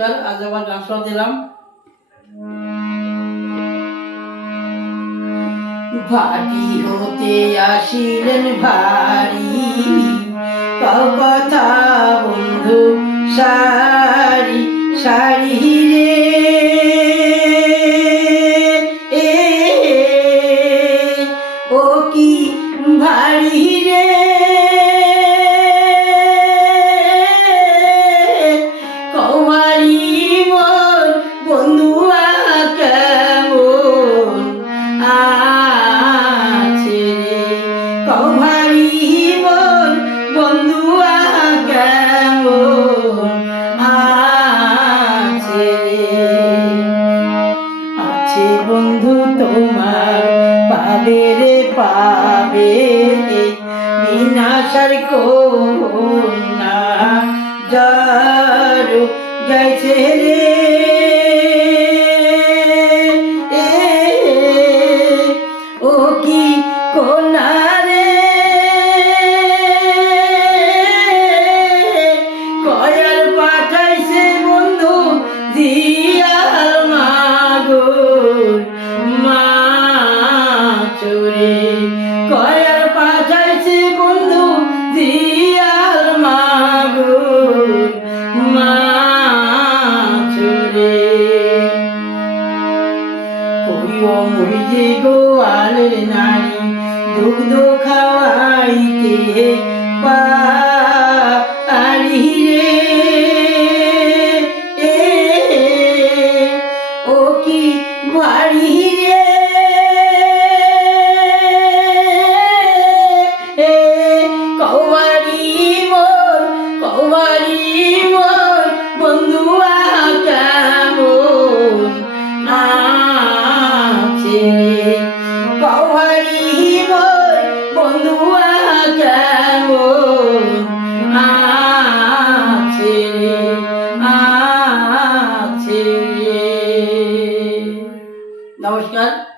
নমস্কার, আজ আবার গান দিলাম। ভাটি হতে আসিলেন কথা বন্ধু, সারি সারি রে। ও কি ভারী রে? আছে রে কৌমারি মোর বন্ধু কেমন বন্ধু তোমার পাবে রে পাবে বিনাশার কন্যা যার গেছে রে ওম হৃদে গোয়ালের নারী দুগ্ধ খাওয়াইতে পারি রে। ও কি বাড়ি রে? আছে আছে নমস্কার।